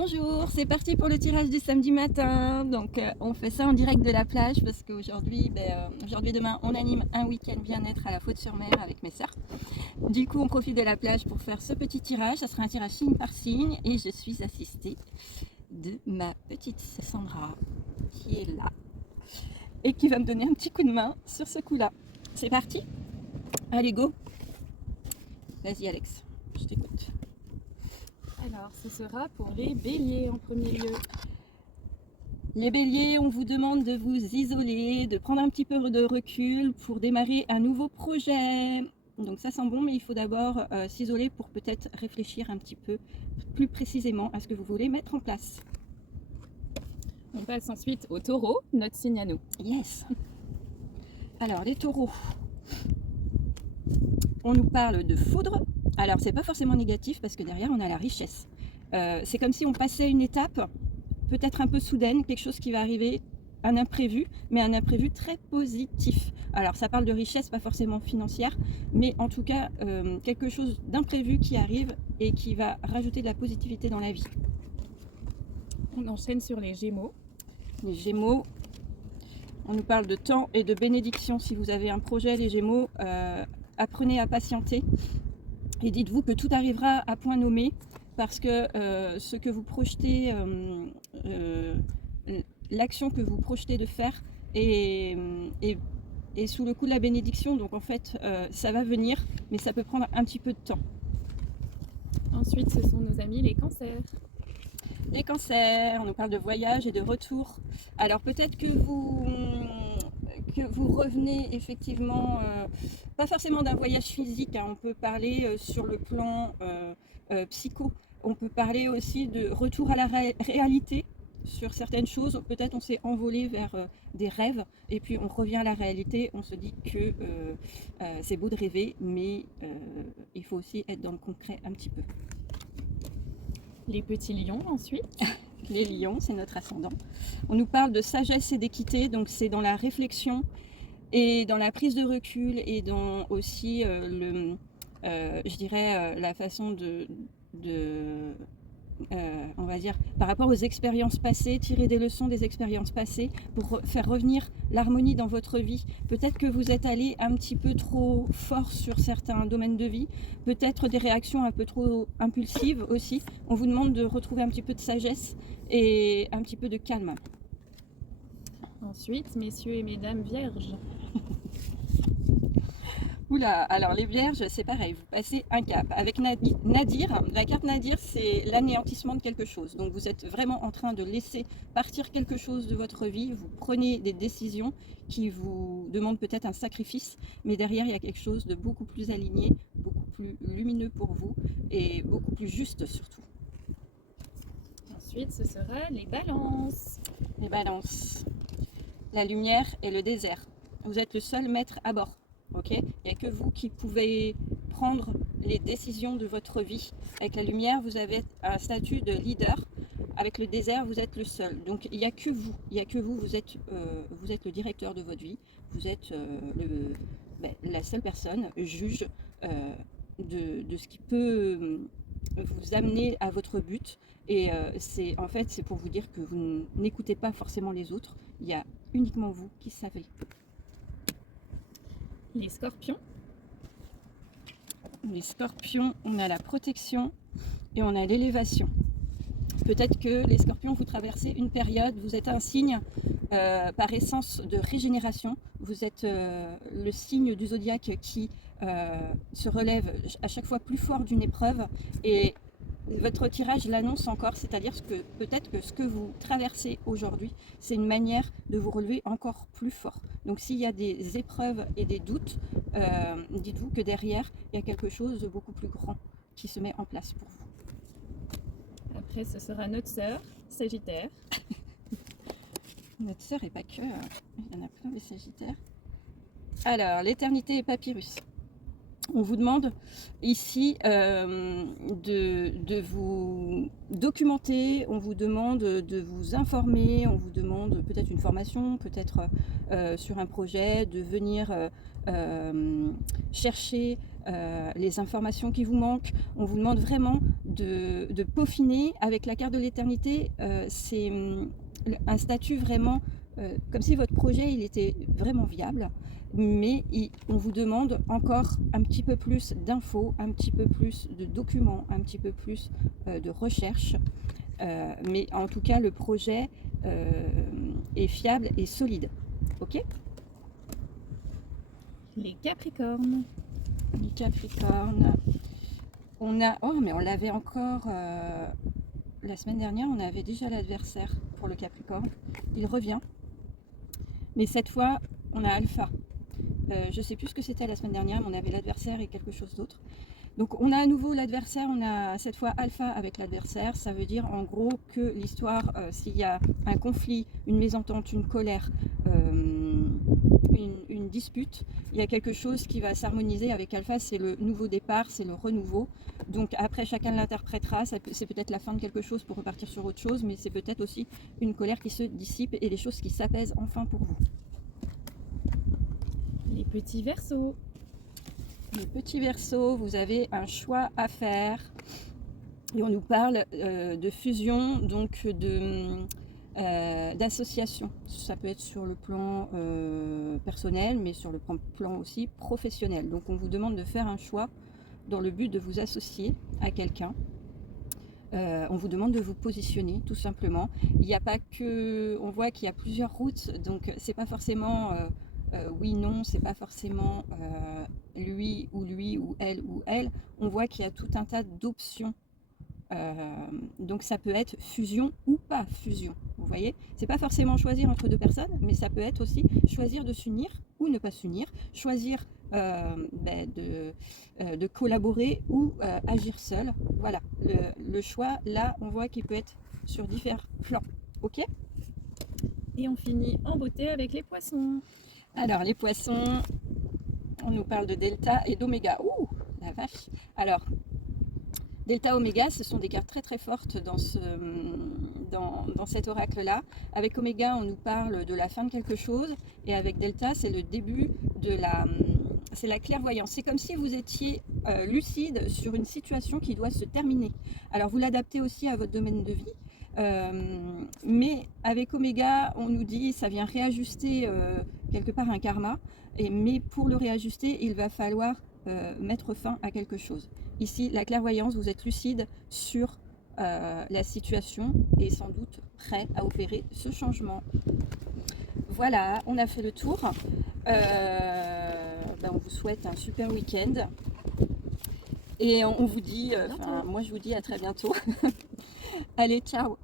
Bonjour, c'est parti pour le tirage du samedi matin. Donc on fait ça en direct de la plage parce qu'aujourd'hui, aujourd'hui et demain, on anime un week-end bien-être à la Faute-sur-Mer avec mes sœurs. Du coup, on profite de la plage pour faire ce petit tirage. Ça sera un tirage signe par signe et je suis assistée de ma petite Sandra qui est là et qui va me donner un petit coup de main sur ce coup-là. C'est parti? Allez, go! Vas-y Alex, je t'écoute. Alors, ce sera pour les béliers en premier lieu. Les béliers, on vous demande de vous isoler, de prendre un petit peu de recul pour démarrer un nouveau projet. Donc ça sent bon, mais il faut d'abord s'isoler pour peut-être réfléchir un petit peu plus précisément à ce que vous voulez mettre en place. On passe ensuite au taureau, notre signe à nous. Yes! Alors, les taureaux, on nous parle de foudre. Alors, c'est pas forcément négatif parce que derrière, on a la richesse. C'est comme si on passait une étape, peut-être un peu soudaine, quelque chose qui va arriver, un imprévu, mais un imprévu très positif. Alors, ça parle de richesse, pas forcément financière, mais en tout cas, quelque chose d'imprévu qui arrive et qui va rajouter de la positivité dans la vie. On enchaîne sur les gémeaux. Les gémeaux, on nous parle de temps et de bénédiction. Si vous avez un projet, les gémeaux, apprenez à patienter et dites-vous que tout arrivera à point nommé parce que ce que vous projetez, l'action que vous projetez de faire est sous le coup de la bénédiction. Donc en fait, ça va venir, mais ça peut prendre un petit peu de temps. Ensuite, ce sont nos amis les cancers. Les cancers, on nous parle de voyage et de retour. Alors peut-être que vous revenez effectivement, pas forcément d'un voyage physique, hein, on peut parler sur le plan psycho, on peut parler aussi de retour à la réalité sur certaines choses. Peut-être on s'est envolé vers des rêves et puis on revient à la réalité, on se dit que c'est beau de rêver, mais il faut aussi être dans le concret un petit peu. Les petits lions ensuite. Les lions, c'est notre ascendant. On nous parle de sagesse et d'équité, donc c'est dans la réflexion et dans la prise de recul et dans aussi je dirais, la façon on va dire, par rapport aux expériences passées, tirer des leçons des expériences passées pour faire revenir l'harmonie dans votre vie. Peut-être que vous êtes allé un petit peu trop fort sur certains domaines de vie, peut-être des réactions un peu trop impulsives aussi. On vous demande de retrouver un petit peu de sagesse et un petit peu de calme. Ensuite, messieurs et mesdames vierges. Oula, alors les vierges, c'est pareil, vous passez un cap. Avec Nadir, la carte Nadir, c'est l'anéantissement de quelque chose. Donc vous êtes vraiment en train de laisser partir quelque chose de votre vie. Vous prenez des décisions qui vous demandent peut-être un sacrifice, mais derrière, il y a quelque chose de beaucoup plus aligné, beaucoup plus lumineux pour vous et beaucoup plus juste surtout. Ensuite, ce sera les balances. Les balances, la lumière et le désert. Vous êtes le seul maître à bord. Ok, il n'y a que vous qui pouvez prendre les décisions de votre vie. Avec la lumière, vous avez un statut de leader. Avec le désert, vous êtes le seul. Donc il n'y a que vous. Il n'y a que vous. Vous êtes le directeur de votre vie. Vous êtes la seule personne juge de ce qui peut vous amener à votre but. Et c'est pour vous dire que vous n'écoutez pas forcément les autres. Il y a uniquement vous qui savez. Les scorpions. Les scorpions, on a la protection et on a l'élévation. Peut-être que les scorpions, vous traversez une période, vous êtes un signe par essence de régénération. Vous êtes le signe du zodiaque qui se relève à chaque fois plus fort d'une épreuve. Et votre tirage l'annonce encore, c'est-à-dire que peut-être que ce que vous traversez aujourd'hui, c'est une manière de vous relever encore plus fort. Donc s'il y a des épreuves et des doutes, dites-vous que derrière, il y a quelque chose de beaucoup plus grand qui se met en place pour vous. Après, ce sera notre sœur, Sagittaire. Notre sœur et pas que, il y en a plein les Sagittaires. Alors, l'éternité et papyrus. On vous demande ici de documenter, on vous demande de vous informer, on vous demande peut-être une formation, peut-être sur un projet, de venir chercher les informations qui vous manquent. On vous demande vraiment de peaufiner. Avec la carte de l'éternité, c'est un statut vraiment comme si votre projet il était vraiment viable, mais on vous demande encore un petit peu plus d'infos, un petit peu plus de documents, un petit peu plus de recherche. Mais en tout cas, le projet est fiable et solide. Ok ? Les Capricornes. Les Capricornes. On a... Oh, mais on l'avait encore... la semaine dernière, on avait déjà l'adversaire pour le Capricorne. Il revient. Mais cette fois, on a Alpha. Je ne sais plus ce que c'était la semaine dernière, mais on avait l'adversaire et quelque chose d'autre. Donc on a à nouveau l'adversaire, on a cette fois Alpha avec l'adversaire. Ça veut dire en gros que l'histoire, s'il y a un conflit, une mésentente, une colère, une dispute, il y a quelque chose qui va s'harmoniser avec Alpha, c'est le nouveau départ, c'est le renouveau. Donc après chacun l'interprétera, c'est peut-être la fin de quelque chose pour repartir sur autre chose, mais c'est peut-être aussi une colère qui se dissipe et les choses qui s'apaisent enfin pour vous. Les petits Verseaux. Les petits Verseaux, vous avez un choix à faire et on nous parle de fusion, donc d'association. Ça peut être sur le plan personnel, mais sur le plan aussi professionnel. Donc on vous demande de faire un choix dans le but de vous associer à quelqu'un. On vous demande de vous positionner tout simplement. Il n'y a pas que... On voit qu'il y a plusieurs routes, donc c'est pas forcément... oui, non, c'est pas forcément lui ou elle. On voit qu'il y a tout un tas d'options. Donc ça peut être fusion ou pas fusion. Vous voyez, c'est pas forcément choisir entre deux personnes, mais ça peut être aussi choisir de s'unir ou ne pas s'unir, choisir de collaborer ou agir seul. Voilà, le choix là, on voit qu'il peut être sur différents plans. Ok ? Et on finit en beauté avec les Poissons. Alors, les Poissons, on nous parle de delta et d'oméga. Ouh, la vache. Alors, delta, oméga, ce sont des cartes très très fortes dans cet oracle-là. Avec oméga, on nous parle de la fin de quelque chose. Et avec delta, c'est le début de c'est la clairvoyance. C'est comme si vous étiez lucide sur une situation qui doit se terminer. Alors, vous l'adaptez aussi à votre domaine de vie. Mais avec oméga, on nous dit ça vient réajuster quelque part un karma, mais pour le réajuster, il va falloir mettre fin à quelque chose. Ici, la clairvoyance, vous êtes lucide sur la situation et sans doute prêt à opérer ce changement. Voilà, on a fait le tour. On vous souhaite un super week-end et on vous dit, moi je vous dis à très bientôt. Allez, ciao!